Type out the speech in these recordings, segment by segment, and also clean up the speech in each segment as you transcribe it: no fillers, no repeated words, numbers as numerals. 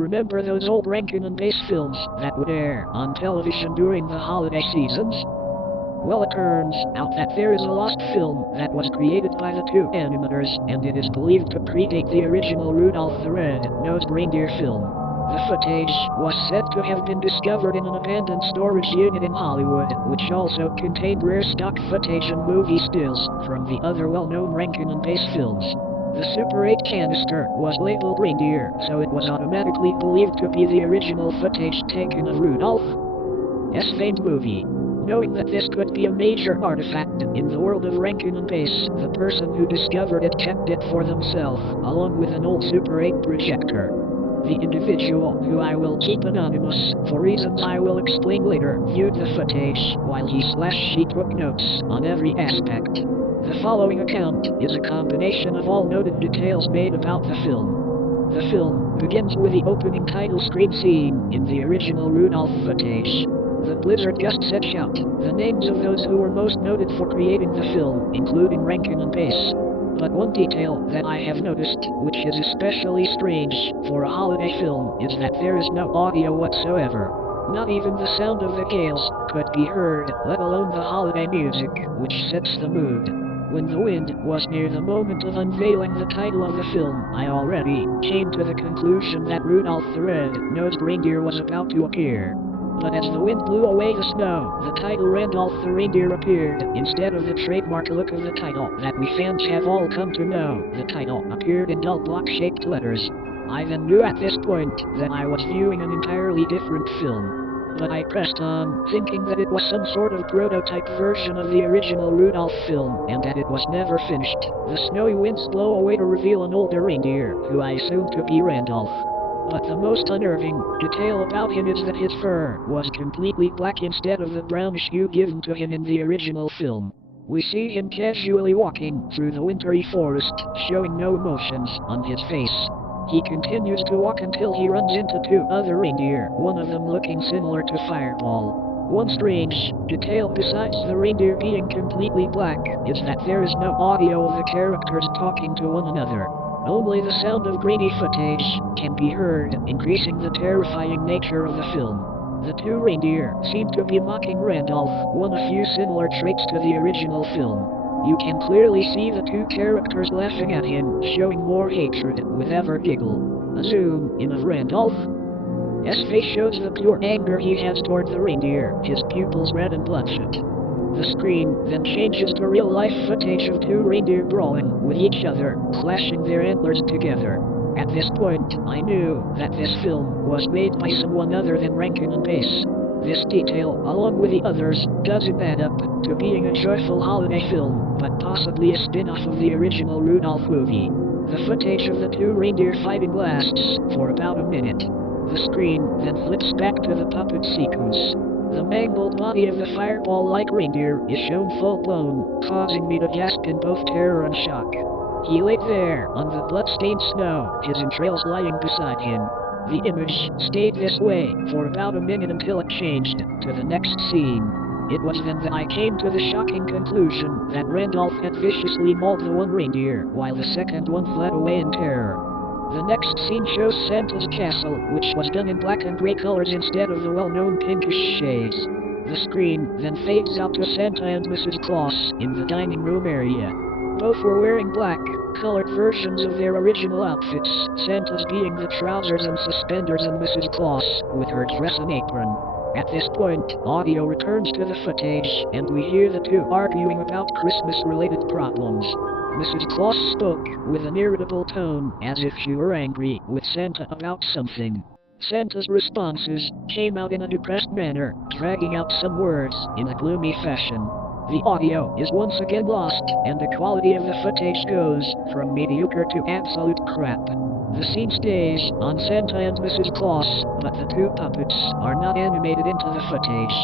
Remember those old Rankin and Bass films that would air on television during the holiday seasons? Well, it turns out that there is a lost film that was created by the two animators, and it is believed to predate the original Rudolph the Red-Nosed Reindeer film. The footage was said to have been discovered in an abandoned storage unit in Hollywood, which also contained rare stock footage and movie stills from the other well-known Rankin and Bass films. The Super 8 canister was labeled Reindeer, so it was automatically believed to be the original footage taken of Rudolph's famed movie. Knowing that this could be a major artifact in the world of Rankin and Bass, the person who discovered it kept it for themselves, along with an old Super 8 projector. The individual, who I will keep anonymous for reasons I will explain later, viewed the footage while she took notes on every aspect. The following account is a combination of all noted details made about the film. The film begins with the opening title screen scene in the original Rudolph footage. The blizzard gusts etch out the names of those who were most noted for creating the film, including Rankin and Bass. But one detail that I have noticed, which is especially strange for a holiday film, is that there is no audio whatsoever. Not even the sound of the gales could be heard, let alone the holiday music, which sets the mood. When the wind was near the moment of unveiling the title of the film, I already came to the conclusion that Rudolph the Red-Nosed Reindeer was about to appear. But as the wind blew away the snow, the title Randolph the Reindeer appeared, instead of the trademark look of the title that we fans have all come to know. The title appeared in dull block-shaped letters. I then knew at this point that I was viewing an entirely different film. But I pressed on, thinking that it was some sort of prototype version of the original Rudolph film, and that it was never finished. The snowy winds blow away to reveal an older reindeer, who I assumed to be Randolph. But the most unnerving detail about him is that his fur was completely black instead of the brownish hue given to him in the original film. We see him casually walking through the wintry forest, showing no emotions on his face. He continues to walk until he runs into two other reindeer, one of them looking similar to Fireball. One strange detail besides the reindeer being completely black is that there is no audio of the characters talking to one another. Only the sound of grainy footage can be heard, increasing the terrifying nature of the film. The two reindeer seem to be mocking Randolph, one of few similar traits to the original film. You can clearly see the two characters laughing at him, showing more hatred with every giggle. A zoom in of Randolph's face shows the pure anger he has toward the reindeer, his pupils red and bloodshot. The screen then changes to real-life footage of two reindeer brawling with each other, clashing their antlers together. At this point, I knew that this film was made by someone other than Rankin and Bass. This detail, along with the others, doesn't add up to being a joyful holiday film, but possibly a spin-off of the original Rudolph movie. The footage of the two reindeer fighting lasts for about a minute. The screen then flips back to the puppet sequence. The mangled body of the fireball-like reindeer is shown full-blown, causing me to gasp in both terror and shock. He lay there on the blood-stained snow, his entrails lying beside him. The image stayed this way for about a minute until it changed to the next scene. It was then that I came to the shocking conclusion that Randolph had viciously mauled the one reindeer, while the second one fled away in terror. The next scene shows Santa's castle, which was done in black and gray colors instead of the well-known pinkish shades. The screen then fades out to Santa and Mrs. Claus in the dining room area. Both were wearing black, colored versions of their original outfits, Santa's being the trousers and suspenders and Mrs. Claus with her dress and apron. At this point, audio returns to the footage, and we hear the two arguing about Christmas-related problems. Mrs. Claus spoke with an irritable tone, as if she were angry with Santa about something. Santa's responses came out in a depressed manner, dragging out some words in a gloomy fashion. The audio is once again lost, and the quality of the footage goes from mediocre to absolute crap. The scene stays on Santa and Mrs. Claus, but the two puppets are not animated into the footage.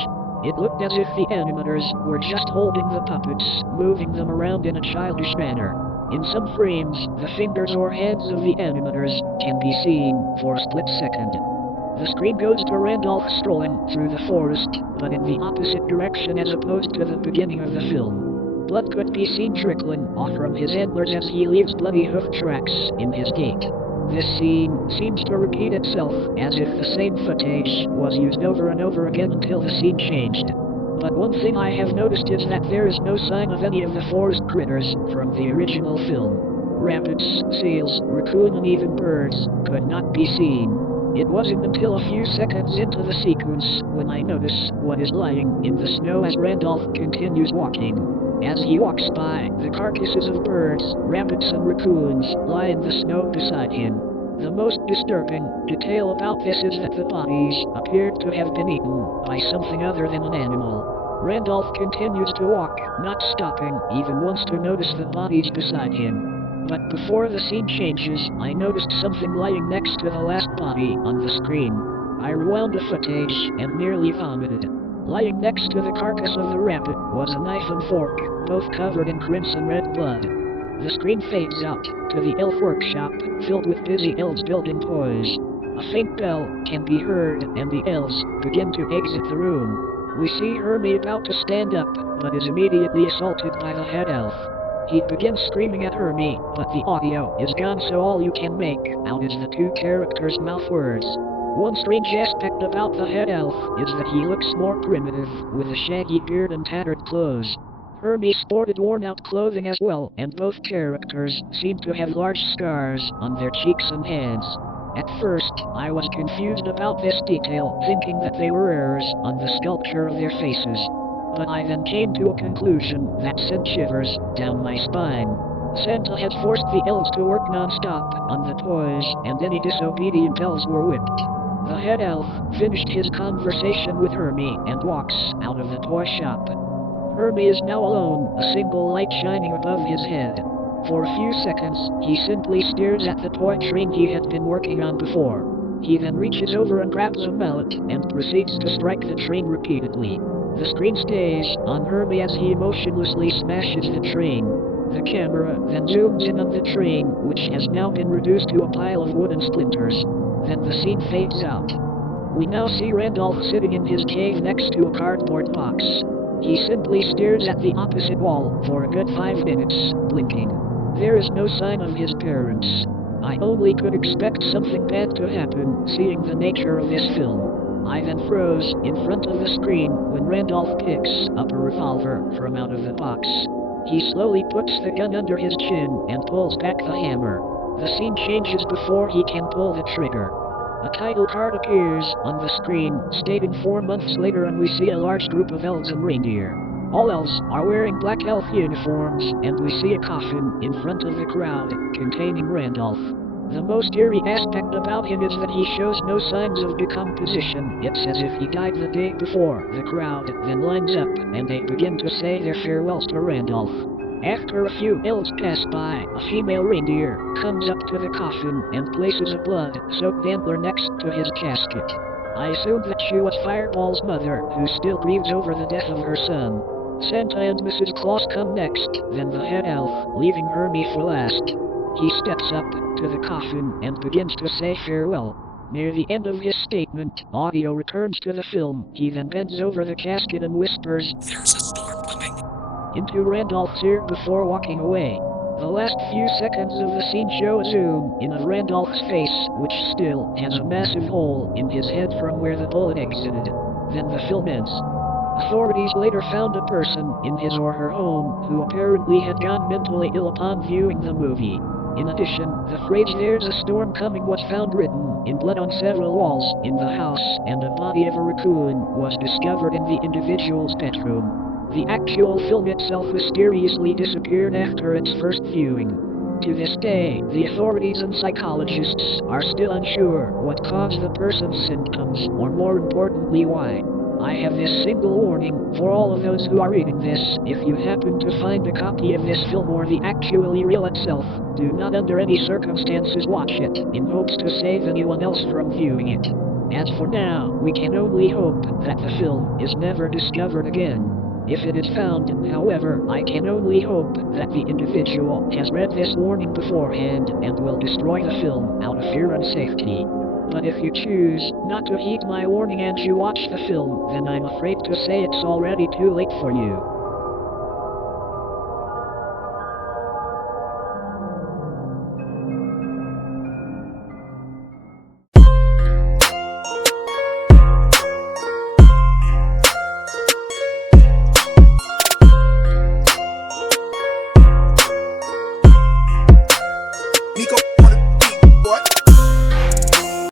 It looked as if the animators were just holding the puppets, moving them around in a childish manner. In some frames, the fingers or hands of the animators can be seen for a split second. The screen goes to Randolph strolling through the forest, but in the opposite direction as opposed to the beginning of the film. Blood could be seen trickling off from his antlers as he leaves bloody hoof tracks in his gait. This scene seems to repeat itself, as if the same footage was used over and over again until the scene changed. But one thing I have noticed is that there is no sign of any of the forest critters from the original film. Rabbits, seals, raccoon and even birds could not be seen. It wasn't until a few seconds into the sequence when I notice what is lying in the snow as Randolph continues walking. As he walks by, the carcasses of birds, rabbits and raccoons lie in the snow beside him. The most disturbing detail about this is that the bodies appeared to have been eaten by something other than an animal. Randolph continues to walk, not stopping even once to notice the bodies beside him. But before the scene changes, I noticed something lying next to the last body on the screen. I rewound the footage and nearly vomited. Lying next to the carcass of the rabbit was a knife and fork, both covered in crimson red blood. The screen fades out to the elf workshop, filled with busy elves building toys. A faint bell can be heard, and the elves begin to exit the room. We see Hermie about to stand up, but is immediately assaulted by the head elf. He begins screaming at Hermie, but the audio is gone, so all you can make out is the two characters' mouth words. One strange aspect about the head elf is that he looks more primitive, with a shaggy beard and tattered clothes. Hermie sported worn-out clothing as well, and both characters seem to have large scars on their cheeks and hands. At first, I was confused about this detail, thinking that they were errors on the sculpture of their faces. But I then came to a conclusion that sent shivers down my spine. Santa had forced the elves to work non-stop on the toys, and any disobedient elves were whipped. The head elf finished his conversation with Hermie and walks out of the toy shop. Hermie is now alone, a single light shining above his head. For a few seconds, he simply stares at the toy train he had been working on before. He then reaches over and grabs a mallet and proceeds to strike the train repeatedly. The screen stays on Hermie as he motionlessly smashes the train. The camera then zooms in on the train, which has now been reduced to a pile of wooden splinters. Then the scene fades out. We now see Randolph sitting in his cave next to a cardboard box. He simply stares at the opposite wall for a good 5 minutes, blinking. There is no sign of his parents. I only could expect something bad to happen, seeing the nature of this film. I then froze in front of the screen when Randolph picks up a revolver from out of the box. He slowly puts the gun under his chin and pulls back the hammer. The scene changes before he can pull the trigger. A title card appears on the screen, stating 4 months later, and we see a large group of elves and reindeer. All elves are wearing black elf uniforms, and we see a coffin in front of the crowd, containing Randolph. The most eerie aspect about him is that he shows no signs of decomposition. It's as if he died the day before. The crowd then lines up, and they begin to say their farewells to Randolph. After a few elves pass by, a female reindeer comes up to the coffin and places a blood-soaked antler next to his casket. I assumed that she was Fireball's mother, who still grieves over the death of her son. Santa and Mrs. Claus come next, then the head elf, leaving Hermie for last. He steps up to the coffin and begins to say farewell. Near the end of his statement, audio returns to the film. He then bends over the casket and whispers, "There's a storm coming," into Randolph's ear before walking away. The last few seconds of the scene show a zoom in of Randolph's face, which still has a massive hole in his head from where the bullet exited. Then the film ends. Authorities later found a person in his or her home who apparently had gone mentally ill upon viewing the movie. In addition, the phrase "there's a storm coming" was found written in blood on several walls in the house, and a body of a raccoon was discovered in the individual's bedroom. The actual film itself mysteriously disappeared after its first viewing. To this day, the authorities and psychologists are still unsure what caused the person's symptoms, or more importantly why. I have this single warning for all of those who are reading this: if you happen to find a copy of this film or the actually reel itself, do not under any circumstances watch it, in hopes to save anyone else from viewing it. As for now, we can only hope that the film is never discovered again. If it is found, however, I can only hope that the individual has read this warning beforehand and will destroy the film out of fear and safety. But if you choose not to heed my warning and you watch the film, then I'm afraid to say it's already too late for you.